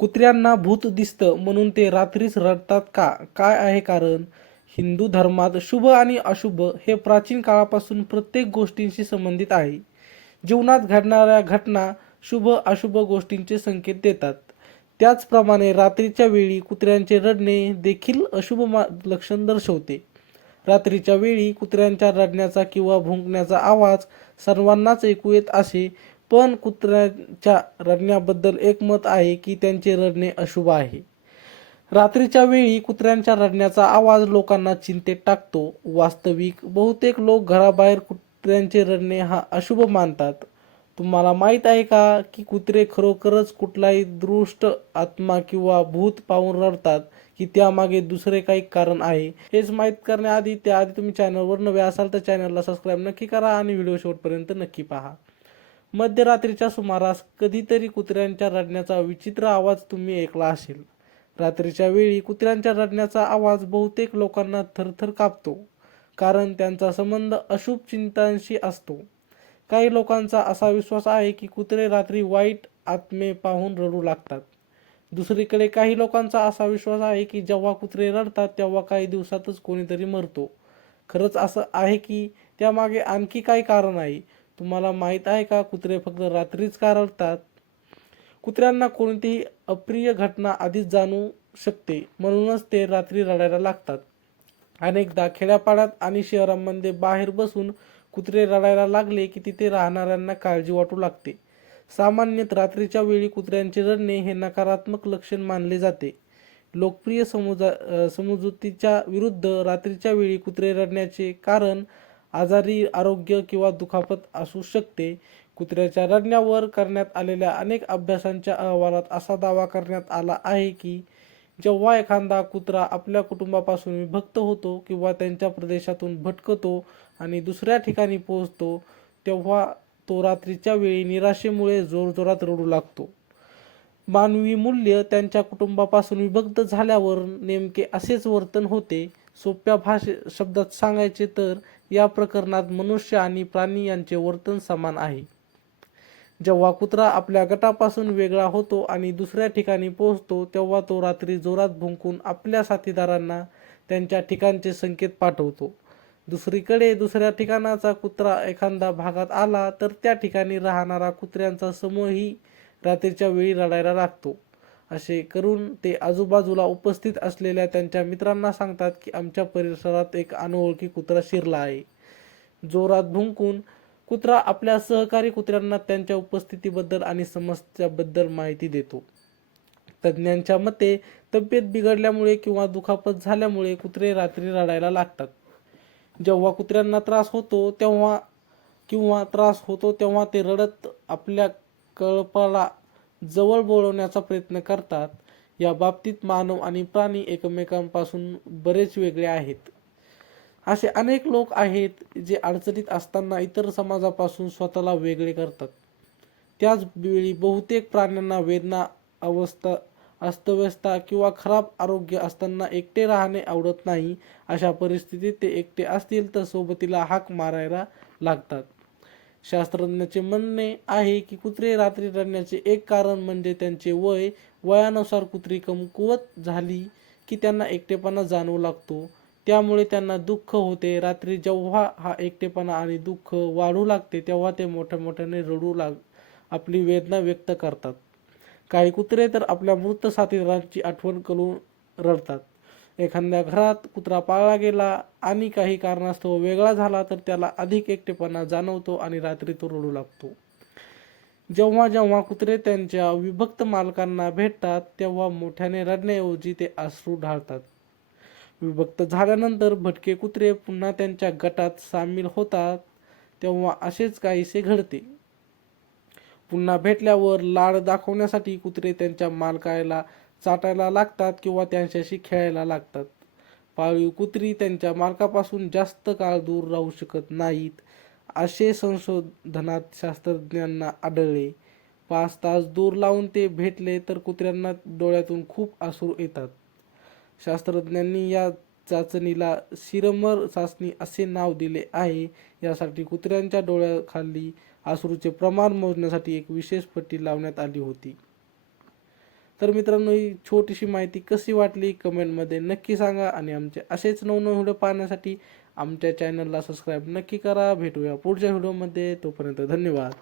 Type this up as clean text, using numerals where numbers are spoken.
कुत्र्यांना भूत दिसतं म्हणून ते रात्रीच रडतात का? काय आहे कारण? हिंदू धर्मात शुभ आणि अशुभ हे प्राचीन काळापासून प्रत्येक गोष्टींशी संबंधित आहे. जीवनात घडणाऱ्या घटना शुभ अशुभ गोष्टींचे संकेत देतात. त्याचप्रमाणे रात्रीच्या वेळी कुत्र्यांचे रडणे देखील अशुभ लक्षण दर्शवते. रात्रीच्या वेळी कुत्र्यांच्या रडण्याचा किंवा भुंकण्याचा आवाज सर्वांनाच ऐकू येत असे, पण कुत्र्याच्या रडण्याबद्दल एक मत आहे की त्यांचे रडणे अशुभ आहे. रात्रीच्या वेळी कुत्र्यांच्या रडण्याचा आवाज लोकांना चिंतेत टाकतो. वास्तविक बहुतेक लोक घराबाहेर कुत्र्यांचे रडणे हा अशुभ मानतात. तुम्हाला माहीत आहे का की कुत्रे खरोखरच कुठलाही दुष्ट आत्मा किंवा भूत पाहून रडतात की त्यामागे दुसरे काही कारण आहे? हेच माहीत करण्याआधी त्याआधी तुम्ही चॅनलवर नवे असाल तर चॅनलला सबस्क्राईब नक्की करा आणि व्हिडिओ शेवटपर्यंत नक्की पहा. मध्यरात्रीच्या सुमारास कधीतरी कुत्र्यांच्या रडण्याचा विचित्र आवाज तुम्ही ऐकला असेल. रात्रीच्या वेळी कुत्र्यांच्या रडण्याचा आवाज बहुतेक लोकांना थरथर कापतो, कारण त्यांचा संबंध अशुभ चिंतांशी असतो. काही लोकांचा असा विश्वास आहे की कुत्रे रात्री वाईट आत्मे पाहून रडू लागतात. दुसरीकडे काही लोकांचा असा विश्वास आहे की जेव्हा कुत्रे रडतात तेव्हा काही दिवसातच कोणीतरी मरतो. खरंच असं आहे की त्यामागे आणखी काही कारण आहे? तुम्हाला माहीत आहे का कुत्रे फक्त रात्रीच का रडतात? कुत्र्यांना कोणतीही अप्रिय घटना आधीच जाणू शकते, म्हणूनच ते रात्री रडायला लागतात. अनेकदा खेड्यापाड्यात आणि शहरांमध्ये बाहेर बसून कुत्रे रडायला लागले की तिथे राहणाऱ्यांना काळजी वाटू लागते. सामान्यत रात्रीच्या वेळी कुत्र्यांचे रडणे हे नकारात्मक लक्षण मानले जाते. लोकप्रिय समजुतीच्या विरुद्ध रात्रीच्या वेळी कुत्रे रडण्याचे कारण आजारी, आरोग्य किंवा दुखापत असू शकते. कुत्र्याच्या रडण्यावर करण्यात आलेल्या अनेक अभ्यासांच्या अहवालात असा दावा करण्यात आला आहे की जेव्हा एखादा कुत्रा आपल्या कुटुंबापासून विभक्त होतो किंवा त्यांच्या प्रदेशातून भटकतो आणि दुसऱ्या ठिकाणी पोहोचतो, तेव्हा तो रात्रीच्या वेळी निराशेमुळे जोरजोरात रडू लागतो. मानवी मूल्य त्यांच्या कुटुंबापासून विभक्त झाल्यावर नेमके असेच वर्तन होते. सोप्या शब्दात सांगायचे तर या प्रकरणात मनुष्य आणि प्राणी यांचे वर्तन समान आहे. जेव्हा कुत्रा आपल्या गटापासून वेगळा होतो आणि दुसऱ्या ठिकाणी पोहोचतो, तेव्हा तो रात्री जोरात भुंकून आपल्या साथीदारांना त्यांच्या ठिकाणचे संकेत पाठवतो. दुसरीकडे दुसऱ्या ठिकाणाचा कुत्रा एखाद्या भागात आला तर त्या ठिकाणी राहणारा कुत्र्यांचा समूहही रात्रीच्या वेळी रडायला लागतो. असे करून ते आजूबाजूला उपस्थित असलेल्या त्यांच्या मित्रांना सांगतात की आमच्या परिसरात एक अनोळखी कुत्रा शिरला आहे. जोरात भुंकून कुत्रा आपल्या सहकारी कुत्र्यांना त्यांच्या उपस्थितीबद्दल आणि समस्याबद्दल माहिती देतो. तज्ज्ञांच्या मते तब्येत बिघडल्यामुळे किंवा दुखापत झाल्यामुळे कुत्रे रात्री रडायला लागतात. जेव्हा कुत्र्यांना त्रास होतो तेव्हा ते रडत आपल्या कळपाला जवळ बोलवण्याचा प्रयत्न करतात. या बाबतीत मानव आणि प्राणी एकमेकांपासून बरेच वेगळे आहेत. असे अनेक लोक आहेत जे अडचणीत असताना इतर समाजापासून स्वतःला वेगळे करतात. त्याच वेळी बहुतेक प्राण्यांना वेदना, अस्वस्थता किंवा खराब आरोग्य असताना एकटे राहणे आवडत नाही. अशा परिस्थितीत ते एकटे असतील तर सोबतीला हाक मारायला लागतात. शास्त्रज्ञांचे म्हणणे आहे की कुत्रे रात्री रडण्याचे एक कारण म्हणजे त्यांचे वय. वयानुसार कुत्री कमकुवत झाली की त्यांना एकटेपणा जाणवू लागतो. त्यामुळे त्यांना दुःख होते. रात्री जेव्हा हा एकटेपणा आणि दुःख वाढू लागते तेव्हा ते मोठ्याने आपली वेदना व्यक्त करतात. काही कुत्रे तर आपल्या मृत साथीदारांची आठवण करून रडतात. एखाद्या घरात कुत्रा पाळला गेला आणि काही कारणास्तव वेगळा झाला तर त्याला अधिक एकटेपणा जाणवतो आणि रात्री तो रडू लागतो. जेव्हा जेव्हा कुत्रे त्यांच्या विभक्त मालकांना भेटतात तेव्हा मोठ्याने रडण्याऐवजी ते अश्रू ढाळतात. विभक्त झाल्यानंतर भटके कुत्रे पुन्हा त्यांच्या गटात सामील होतात तेव्हा असेच काहीसे घडते. पुन्हा भेटल्यावर लाड दाखवण्यासाठी कुत्रे त्यांच्या मालकाला चाटायला लागतात किंवा त्यांच्याशी खेळायला लागतात. पाळीव कुत्री त्यांच्या मालकापासून जास्त काळ दूर राहू शकत नाहीत असे संशोधनात शास्त्रज्ञांना आढळले. 5 तास दूर लावून ते भेटले तर कुत्र्यांना डोळ्यातून खूप अश्रू येतात. शास्त्रज्ञांनी या चाचणीला शिरमर चाचणी असे नाव दिले आहे. यासाठी कुत्र्यांच्या डोळ्याखाली अश्रूचे प्रमाण मोजण्यासाठी एक विशेष पट्टी लावण्यात आली होती. तर मित्रांनो, ही छोटीशी माहिती कशी वाटली कमेंटमध्ये नक्की सांगा आणि आमचे असेच नवनवीन व्हिडिओ पाहण्यासाठी आमच्या चॅनलला सबस्क्राईब नक्की करा. भेटूया पुढच्या व्हिडिओमध्ये. तोपर्यंत धन्यवाद.